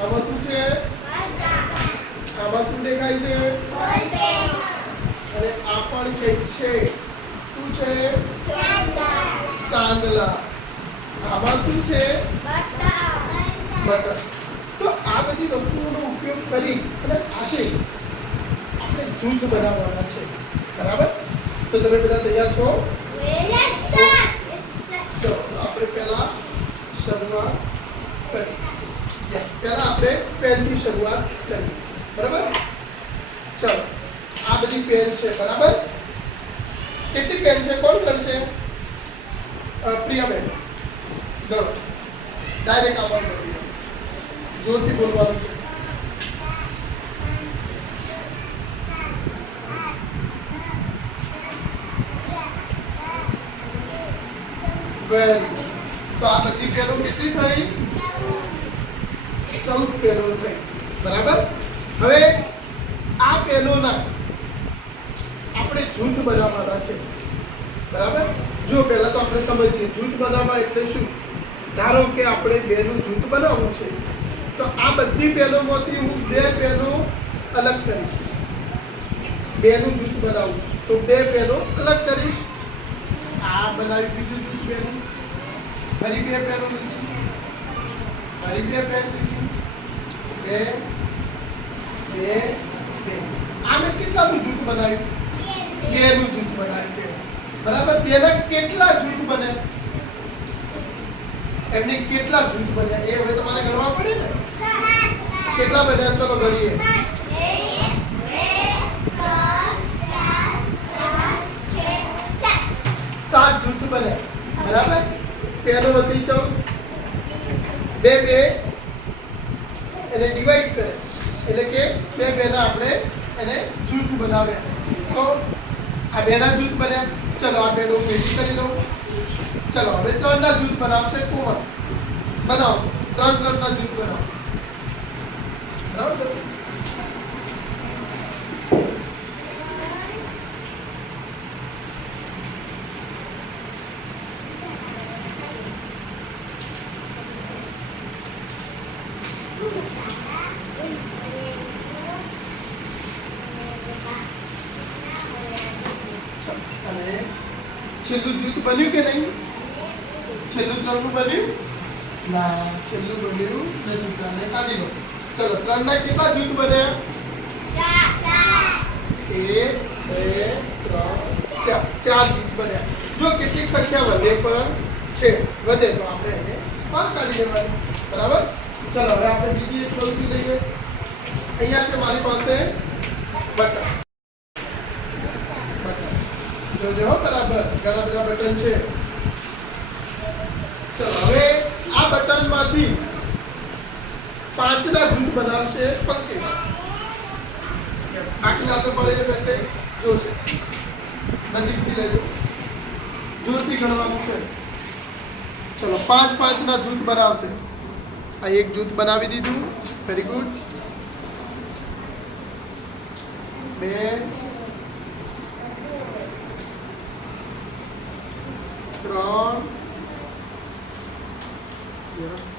આમાં શું છે? આમાં શું દેખાય છે? અને આ પણ કંઈક છે. શું છે? ચાંદલા. આમાં શું છે? બટર. તો આ બધી વસ્તુઓનો ઉપયોગ કરી અને આજે આપણે જૂથ બનાવવાના છે. બરાબર? તો તમે બધા તૈયાર છો? પહેલા આપણે પેનથી શરૂઆત કરી બરાબર ચલો આ બધી પેન છે બરાબર કેટલી પેન છે કોણ કરશે અ, પ્રિયાબેન ગણો ડાયરેક્ટ આવવાનું નથી બસ. જોરથી બોલવાનું છે વેરી તો આ બધી પેનો કેટલી થઈ ચૌદ પેનો થઈ બરાબર? હવે આ પેનોના આપણે જૂથ બનાવવાના છે. બરાબર? જો પહેલાં તો આપણે સમજીએ, જૂથ બનાવવા એટલે શું? ધારો કે આપણે બેનું જૂથ બનાવવું છે, તો આ બધી પેનોમાંથી હું બે પેનો અલગ કરીશ. બેનું જૂથ બનાવું છું, તો બે પેનો અલગ કરીશ. આ બનાવી બીજું જૂથ બેનું. ફરી બે પેનો લીધી ફરી બે પેન લીધી બે બે બે આ મેં કેટલાનું જૂથ બનાવ્યું બેનું જૂથ બનાવ્યું બે. બરાબર બેના કેટલા જૂથ બને એમને કેટલા જૂથ બન્યા એ હવે તમારે ગણવા પડે ને કેટલા બન્યા ચલો ગણીએ સાત જૂથ બન્યા બરાબર પહેલો વધી ચૌદ બે બે જૂથ બનાવ્યા તો આ બેના જૂથ બન્યા ચલો આ બેનું ભેગી કરી દઉં ચલો હવે ત્રણના જૂથ બનાવશે કોમળ બનાવો ત્રણ ત્રણના જૂથ બનાવો બરાબર છેલ્લું જૂથ બન્યું કે નહીં છેલ્લું ત્રણનું બન્યું ના છેલ્લું બન્યું નથી ત્રણને કાઢી લો ચલો ત્રણના કેટલા જૂથ બન્યા એક બે ત્રણ ચાર ચાર જૂથ બન્યા જો કેટલીક સંખ્યા વધે પણ છે વધે તો આપણે એને બહાર કાઢી દેવાની બરાબર ચલો હવે આપણે બીજી એક પ્રવૃત્તિ લઈએ અહીંયા છે મારી પાસે બટન બટન જોજો હો બરાબર ઘણા બધા બટન છે. ચલો હવે આ બટનમાંથી પાંચના જૂથ બનાવશે પંકે. આટલી તો પડે છે એટલે જોશે. નજીકથી લેજો. જોરથી ગણવાનું છે. ચલો, પાંચ પાંચના જૂથ બનાવશે. આ એક જૂથ બનાવી દીધું. વેરી ગુડ બે 그런 이런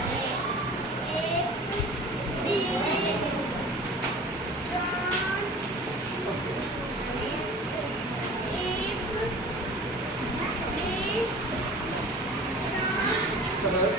Terus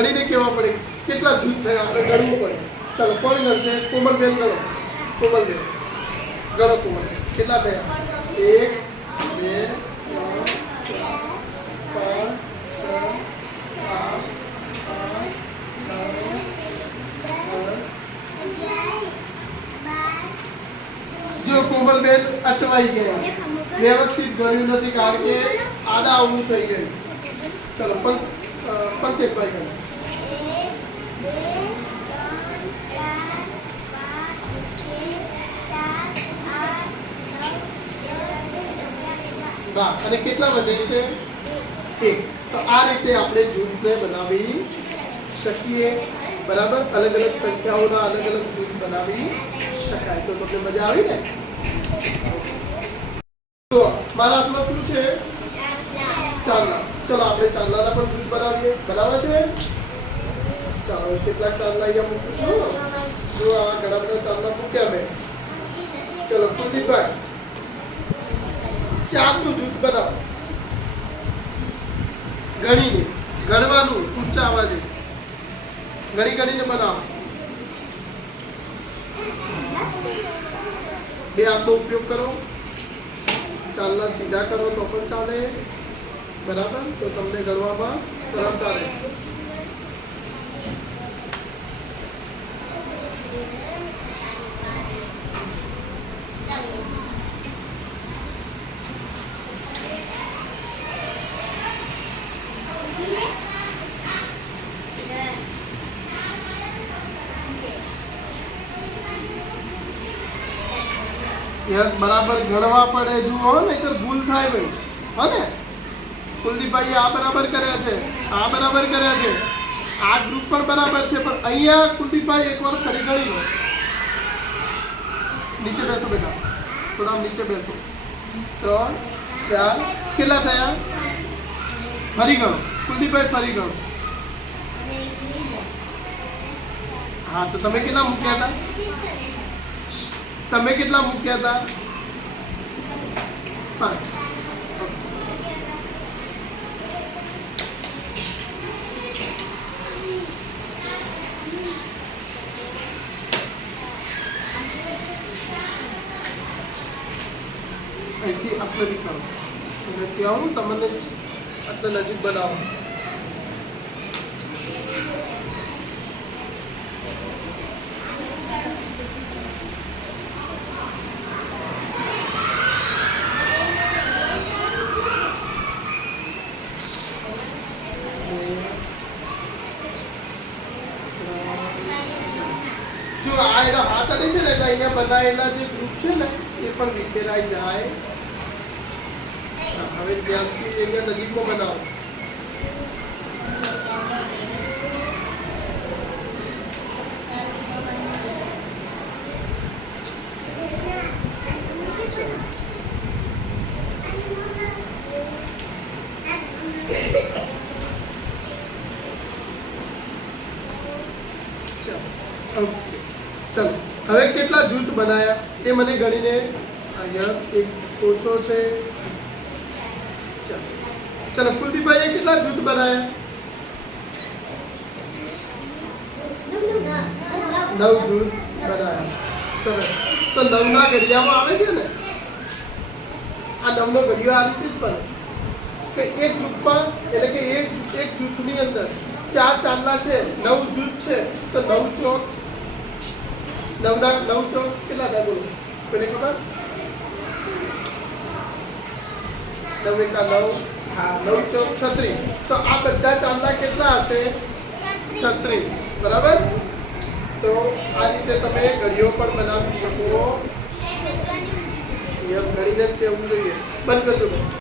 કરવાની ચલો ગણીને કેવા પડે કેટલા જૂથ થયા આપણે ગણવું પડે ચલો કોણ ગણશે કોમલબેન ગણો કોમલબેન ગણો કોમલ કેટલા થયા એક બે ત્રણ ચાર પાંચ છ સાત આઠ નવ દસ જો કોમલબેન અટવાઈ ગયા વ્યવસ્થિત ગણ્યું નથી કારણ કે આડા અવળું થઈ ગયું ચલો પણ અ, પંકેશભાઈ ગણો વાહ અને કેટલા વધે છે એક તો આ રીતે આપણે જૂથને બનાવી શકીએ બરાબર અલગ અલગ સંખ્યાઓના અલગ અલગ જૂથ બનાવી શકાય તો તમને મજા આવી ને તો મારા હાથમાં શું છે ચાલના ચલો આપણે ચાલનાના પણ જૂથ બનાવીએ બરાબર છે ચાલો કેટલાક ચાલના અહીંયા મૂકું છું જો આ ઘણા બધા ચાલના મૂક્યા મેં. ચલો કુલદીપભાઈ ચારનું જૂથ બનાવો. ગણીને, ગણવાનું, ઊંચા અવાજે. ગણી ગણીને બનાવો. બે હાથનો ઉપયોગ કરો. ચાલના સીધા કરો તો પણ ચાલે. બરાબર? તો તમને ગણવામાં સરળતા રહે. યસ બરાબર ગણવા પડે જુઓ ને તો ભૂલ થાય ભાઈ. હોને કુલદીપભાઈએ આ બરાબર કર્યા છે, આ બરાબર કર્યા છે. આ ગ્રુપ પણ બરાબર છે, પણ અહીંયા કુલદીપભાઈ એકવાર ફરી ગણી લો નીચે બેસો બેટા. થોડા નીચે બેસો. ત્રણ, ચાર, કેટલા થયા? ફરી ગણો કુલદીપભાઈ ફરી ગણો હા, તો તમે કેટલા મૂક્યા હતા? તમે કેટલા મૂક્યા હતા પાંચ અહીંથી આટલે બી કરો અને ત્યાં હું તમને આટલે નજીક બનાવો જો આ એના હાથ અડે છે ને એટલે અહીંયા બનાવેલા જે ગ્રુપ છે ને, એ પણ વિખેરાઈ જાય. હવે ત્યાંથી અહીંયા નજીકમાં બનાવો. કેટલા જૂથ બનાયા એ મને ગણીને યસ એક ઓછો છે. ચાલો. કુલદીપભાઈએ કેટલા જૂથ બનાયા? નવ જૂથ બનાવ્યા સરસ. તો નવના ઘડિયામાં આવે છે ને? આ નવનો ઘડિયો આ રીતે બને. કે એક ગ્રુપમાં, એટલે કે એક એક જૂથની અંદર ચાર ચાંદલા છે, નવ જૂથ છે, તો નવ ચોક નવના નવ ચોક કેટલા થાય બોલો કોઈને ખબર નવ એકા નવ હા નવ ચોક છત્રીસ તો આ બધા ચાંદલા કેટલા હશે છત્રીસ બરાબર તો આ રીતે તમે ઘડીઓ પણ બનાવી શકો એમ ઘડીને જ કહેવું જોઈએ બંધ કરજો ભાઈ